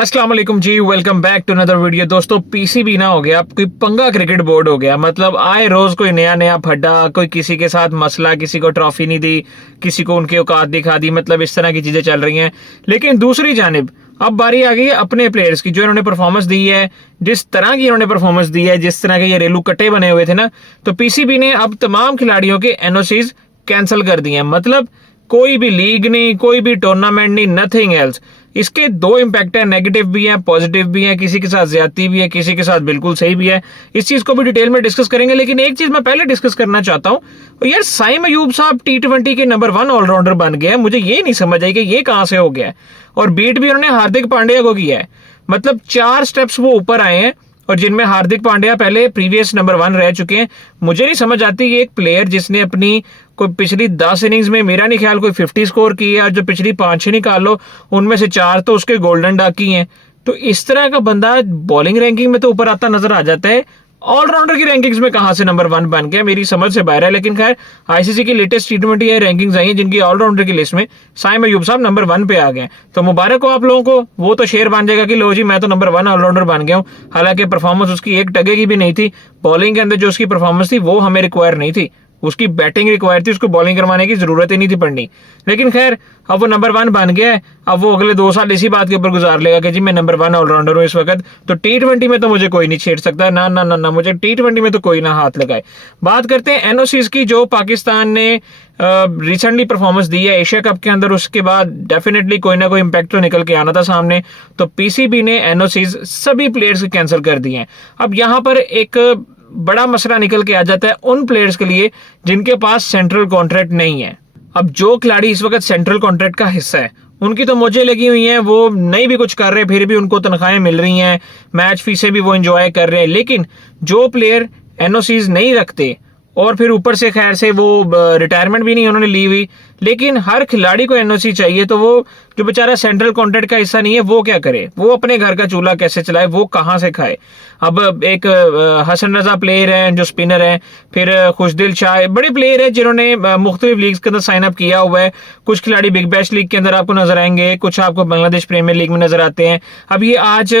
अस्सलाम वालेकुम जी, welcome back to another video. दोस्तों पीसीबी ना हो गया, कोई पंगा क्रिकेट बोर्ड हो गया। मतलब आए रोज कोई नया नया फड्डा, कोई किसी के साथ मसला, किसी को ट्रॉफी नहीं दी, किसी को उनकी औकात दिखा दी। मतलब इस तरह की चीजें चल रही हैं। लेकिन दूसरी जानिब अब बारी आ गई है अपने प्लेयर्स की, जो इन्होंने परफॉर्मेंस दी है, जिस तरह की इन्होंने परफॉर्मेंस दी है, जिस तरह के ये रेलू कट्टे बने हुए थे ना, तो पीसीबी ने अब तमाम खिलाड़ियों के एनओसीज कैंसिल कर दिए हैं। मतलब कोई भी लीग नहीं, कोई भी टूर्नामेंट नहीं, नथिंग एल्स। इसके दो इम्पैक्ट है, नेगेटिव भी है, पॉजिटिव भी है। किसी के साथ ज्यादती भी है, किसी के साथ बिल्कुल सही भी है। इस चीज को भी डिटेल में डिस्कस करेंगे। लेकिन एक चीज मैं पहले डिस्कस करना चाहता हूं यार, साइम अयूब साहब T20 के नंबर 1 ऑलराउंडर बन गए हैं। मुझे ये नहीं समझ आई कि ये कहां से हो गया है। और बीट भी उन्होंने हार्दिक पांड्या को किया है। मतलब 4 स्टेप्स वो ऊपर आए हैं, और जिनमें हार्दिक पांड्या पहले प्रीवियस नंबर 1 रह चुके हैं। मुझे नहीं समझ आती कि एक प्लेयर जिसने अपनी कोई पिछली 10 इनिंग्स में, मेरा नहीं ख्याल कोई 50 स्कोर की है, और जो पिछली 5-6 निकाल लो उनमें से 4 तो उसके गोल्डन डक की हैं। तो इस तरह का बंदा बॉलिंग रैंकिंग में तो ऊपर आता नजर आ जाता है, ऑलराउंडर की रैंकिंग्स में कहां से नंबर 1 बन गया, मेरी समझ से बाहर है। लेकिन खैर, आईसीसी की लेटेस्ट T20 रैंकिंग्स आई हैं जिनकी ऑलराउंडर की लिस्ट में साइम अयूब साहब नंबर 1 पे आ गए। तो मुबारक हो आप लोगों को। वो तो शेर बन जाएगा कि लो जी, मैं तो नंबर 1 ऑलराउंडर बन गया हूं। हालांकि परफॉर्मेंस उसकी एक टगे की भी नहीं थी। बॉलिंग के अंदर जो उसकी परफॉर्मेंस थी वो हमें रिक्वायर नहीं थी, उसकी बैटिंग रिक्वायर थी, उसको बॉलिंग करवाने की जरूरत ही नहीं थी पड़नी। लेकिन खैर, अब वो नंबर 1 बन गया है। अब वो अगले 2 साल इसी बात के ऊपर गुजार लेगा कि जी मैं नंबर 1 ऑलराउंडर हूं इस वक्त। तो T20 में तो मुझे कोई नहीं छेड़ सकता, ना ना ना ना, मुझे T20 में तो कोई ना हाथ लगाए। बात करते हैं एनओसीज की, जो पाकिस्तान ने रिसेंटली परफॉर्मेंस दी है एशिया कप के अंदर। उसके बाद डेफिनेटली कोई ना कोई इंपैक्ट तो निकल के आना था सामने। तो पीसीबी ने एनओसीज सभी प्लेयर्स के कैंसिल कर दिए हैं। अब यहां पर एक बड़ा मसला निकल के आ जाता है उन प्लेयर्स के लिए जिनके पास सेंट्रल कॉन्ट्रैक्ट नहीं है। अब जो खिलाड़ी इस वक्त सेंट्रल कॉन्ट्रैक्ट का हिस्सा है, उनकी तो मौजें लगी हुई हैं, वो नहीं भी कुछ कर रहे, फिर भी उनको तनख्वाहें मिल रही हैं, मैच फी से भी वो एंजॉय कर रहे हैं। लेकिन जो प्लेयर एनओसीज नहीं रखते, और फिर ऊपर से खैर से वो रिटायरमेंट भी नहीं उन्होंने ली हुई, लेकिन हर खिलाड़ी को एनओसी चाहिए, तो वो जो बेचारा सेंट्रल कॉन्ट्रैक्ट का हिस्सा नहीं है वो क्या करे? वो अपने घर का चूल्हा कैसे चलाए? वो कहां से खाए? अब एक हसन रजा प्लेयर हैं जो स्पिनर हैं, फिर खुशदिल शाह, बड़े प्लेयर हैं जिन्होंने मुख्तलिफ लीग्स के अंदर साइन अप किया हुआ है। कुछ खिलाड़ी बिग बैश लीग के अंदर आपको नजर आएंगे, कुछ आपको बांग्लादेश प्रीमियर लीग में नजर आते हैं। अब ये आज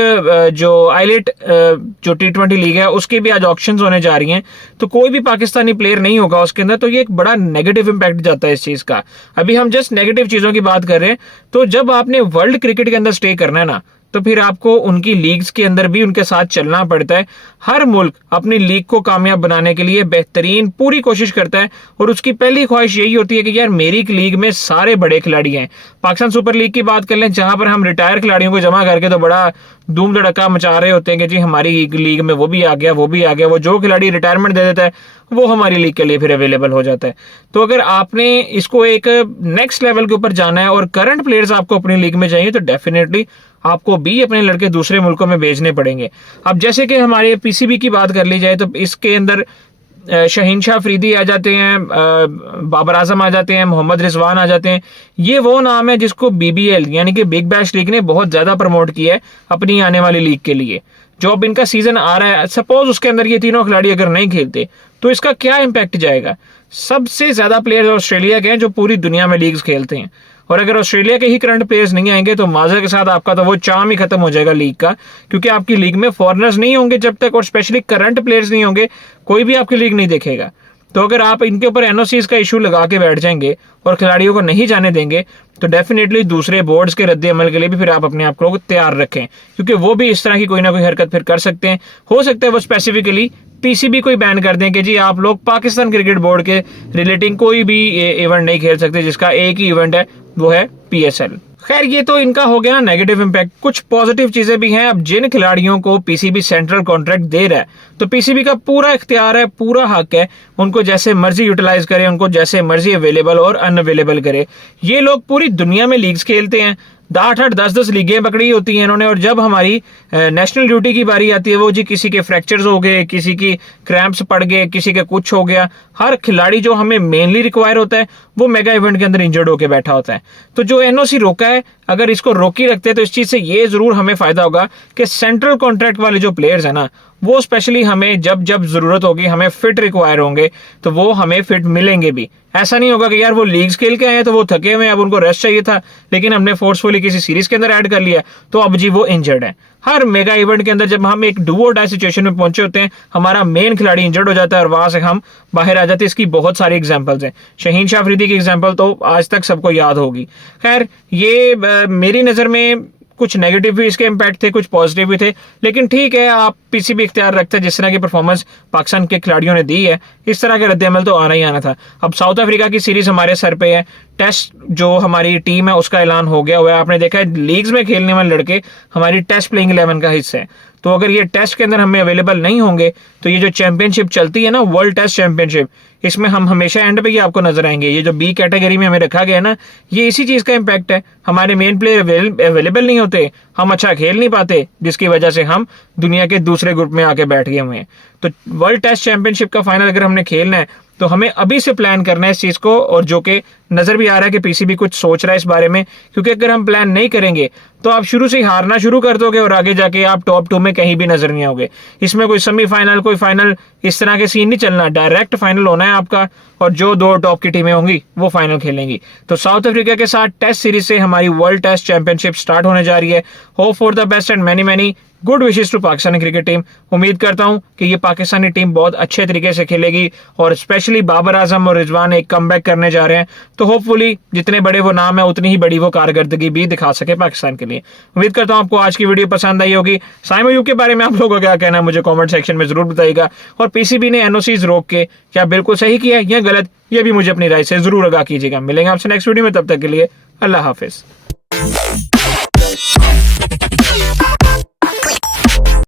जो आईलेट जो T20 लीग है उसके भी आज ऑक्शंस होने जा रही हैं, तो कोई भी पाकिस्तानी प्लेयर नहीं होगा उसके अंदर। तो ये एक बड़ा नेगेटिव इंपैक्ट जाता है इस चीज का। अभी हम जस्ट नेगेटिव चीजों की बात कर रहे हैं। तो जब आपने वर्ल्ड क्रिकेट के अंदर स्टे करना है ना, तो फिर आपको उनकी लीग्स के अंदर भी उनके साथ चलना पड़ता है। हर मुल्क अपनी लीग को कामयाब बनाने के लिए बेहतरीन पूरी कोशिश करता है, और उसकी पहली ख्वाहिश यही होती है कि यार मेरी लीग में सारे बड़े खिलाड़ी हैं। पाकिस्तान सुपर लीग की बात कर लें, जहां पर हम रिटायर खिलाड़ियों को जमा करके तो बड़ा धूम धड़का मचा रहे होते हैं कि जी हमारी लीग में वो भी आ गया, वो भी आ गया। वो जो खिलाड़ी रिटायरमेंट दे देता है वो हमारी लीग के लिए फिर अवेलेबल हो जाता है। तो अगर आपने इसको एक नेक्स्ट लेवल के ऊपर जाना है और करंट प्लेयर्स आपको अपनी लीग में चाहिए, तो डेफिनेटली आपको भी अपने लड़के दूसरे मुल्कों में भेजने पड़ेंगे। अब जैसे कि हमारे पीसीबी की बात कर ली जाए, तो इसके अंदर शहीन शाह अफरीदी आ जाते हैं, बाबर आजम आ जाते हैं, मोहम्मद रिजवान आ जाते हैं। ये वो नाम है जिसको BBL यानी कि बिग बैश लीग ने बहुत ज्यादा प्रमोट किया है अपनी आने वाली लीग के लिए। जो अब इनका सीजन आ रहा है, सपोज उसके अंदर ये तीनों खिलाड़ी अगर नहीं खेलते, तो इसका क्या इंपैक्ट जाएगा? सबसे ज्यादा प्लेयर्स ऑस्ट्रेलिया के हैं जो पूरी दुनिया में लीग्स खेलते हैं, और अगर ऑस्ट्रेलिया के ही करंट प्लेयर्स नहीं आएंगे तो माजर के साथ आपका तो वो चार्म ही खत्म हो जाएगा लीग का। क्योंकि आपकी लीग में फॉरेनर्स नहीं होंगे जब तक, और स्पेशली करंट प्लेयर्स नहीं होंगे, कोई भी आपकी लीग नहीं देखेगा। तो अगर आप इनके ऊपर एनओसीज का इशू लगा के बैठ जाएंगे और खिलाड़ियों को नहीं जाने देंगे, तो डेफिनेटली दूसरे बोर्ड्स के रद्द अमल के लिए भी फिर आप अपने आप को तैयार रखें, क्योंकि वो भी इस तरह की कोई ना कोई हरकत फिर कर सकते हैं। हो सकता है वो स्पेसिफिकली पीसीबी को ही बैन कर दें कि जी आप लोग पाकिस्तान क्रिकेट बोर्ड के रिलेटिंग कोई भी इवेंट नहीं खेल सकते, जिसका एक ही इवेंट है, वो है PSL। खैर, ये तो इनका हो गया ना नेगेटिव इंपैक्ट। कुछ पॉजिटिव चीजें भी हैं। अब जिन खिलाड़ियों को पीसीबी सेंट्रल कॉन्ट्रैक्ट दे रहा है, तो पीसीबी का पूरा इख्तियार है, पूरा हक है, उनको जैसे मर्जी यूटिलाइज करे, उनको जैसे मर्जी अवेलेबल और अनअवेलेबल करे। ये लोग पूरी दुनिया में लीग्स खेलते हैं, 8-8, 10-10 लीगें पकड़ी होती हैं इन्होंने। और जब हमारी नेशनल ड्यूटी की बारी आती है, वो जी किसी के फ्रैक्चर्स हो गए, किसी की क्रैम्प्स पड़ गए, किसी के कुछ हो गया, हर खिलाड़ी जो हमें मेनली रिक्वायर होता है वो मेगा इवेंट के अंदर इंजर्ड होकर बैठा होता है। तो जो एनओसी रोका है, अगर इसको रोकी रखते हैं तो इस चीज से ये जरूर हमें फायदा होगा कि सेंट्रल कॉन्ट्रैक्ट वाले जो प्लेयर्स है ना, वो स्पेशली हमें जब जब जरूरत होगी, हमें फिट रिक्वायर होंगे, तो वो हमें फिट मिलेंगे भी। ऐसा नहीं होगा कि यार वो लीग्स खेल के आए हैं तो वो थके हुए हैं, अब उनको रेस्ट चाहिए था, लेकिन हमने फोर्सफुली किसी सीरीज के अंदर ऐड कर लिया तो अब जी वो इंजर्ड है। हर मेगा इवेंट के अंदर जब हम एक डू और डाई सिचुएशन में पहुंचे होते हैं, हमारा मेन खिलाड़ी इंजर्ड हो जाता है और वहां से हम बाहर आ जाते हैं। इसकी बहुत सारी एग्जांपल्स हैं। शाहीन शाह अफरीदी की एग्जांपल तो आज तक सबको याद होगी। खैर, ये मेरी नज़र में कुछ नेगेटिव भी इसके इम्पैक्ट थे, कुछ पॉजिटिव भी थे, लेकिन ठीक है, आप पीसीबी इख्तियार रखते हैं जिस तरह की परफॉर्मेंस पाकिस्तान के खिलाड़ियों ने दी है, इस तरह का रद्द-ए-अमल तो आना ही आना था। अब साउथ अफ्रीका की सीरीज हमारे सर पे है, टेस्ट जो हमारी टीम है उसका ऐलान हो गया हुआ है। आपने देखा है लीग्स में खेलने वाले लड़के हमारी टेस्ट प्लेइंग 11 का हिस्सा है, तो अगर ये टेस्ट के अंदर हमें अवेलेबल नहीं होंगे तो ये जो चैंपियनशिप चलती है ना, वर्ल्ड टेस्ट चैंपियनशिप, इसमें हम हमेशा एंड पे ही आपको नजर आएंगे। ये जो बी कैटेगरी में हमें रखा गया ना, ये इसी चीज का इम्पैक्ट है। हमारे मेन प्लेयर अवेलेबल नहीं होते, हम अच्छा खेल नहीं पाते, जिसकी वजह से हम दुनिया के दूसरे ग्रुप में आके बैठ गए हुए हैं। तो वर्ल्ड टेस्ट चैंपियनशिप का फाइनल अगर हमने खेलना है तो हमें अभी से प्लान करना है इस चीज को, और जो कि नजर भी आ रहा है कि पीसीबी कुछ सोच रहा है इस बारे में, क्योंकि अगर हम प्लान नहीं करेंगे तो आप शुरू से ही हारना शुरू कर दोगे और आगे जाके आप टॉप 2 में कहीं भी नजर नहीं आओगे। इसमें कोई सेमीफाइनल, कोई फाइनल, इस तरह के सीन नहीं चलना, डायरेक्ट फाइनल होना है आपका, और जो 2 टॉप की टीमें होंगी वो फाइनल खेलेंगी। तो साउथ अफ्रीका के साथ टेस्ट सीरीज से हमारी वर्ल्ड टेस्ट चैंपियनशिप स्टार्ट होने जा रही है। Hope for the best and many many good wishes to Pakistani cricket team. उम्मीद करता हूं कि ये पाकिस्तानी टीम बहुत अच्छे तरीके से खेलेगी, और स्पेशली बाबर आजम और रिजवान एक कमबैक करने जा रहे हैं, तो होपफुली जितने बड़े वो नाम है उतनी ही बड़ी वो कारकर्दगी भी दिखा सके पाकिस्तान के लिए। उम्मीद करता हूं आपको आज की वीडियो पसंद आई होगी। साइम अयूब के बारे में आप लोगों का क्या कहना है मुझे कॉमेंट सेक्शन में जरूर बताइएगा, और पीसीबी ने एनओसीज रोक के क्या बिल्कुल सही किया या गलत, ये भी मुझे अपनी राय से जरूर आगाह कीजिएगा। मिलेंगे आपसे नेक्स्ट वीडियो में, तब तक के लिए अल्लाह हाफिज।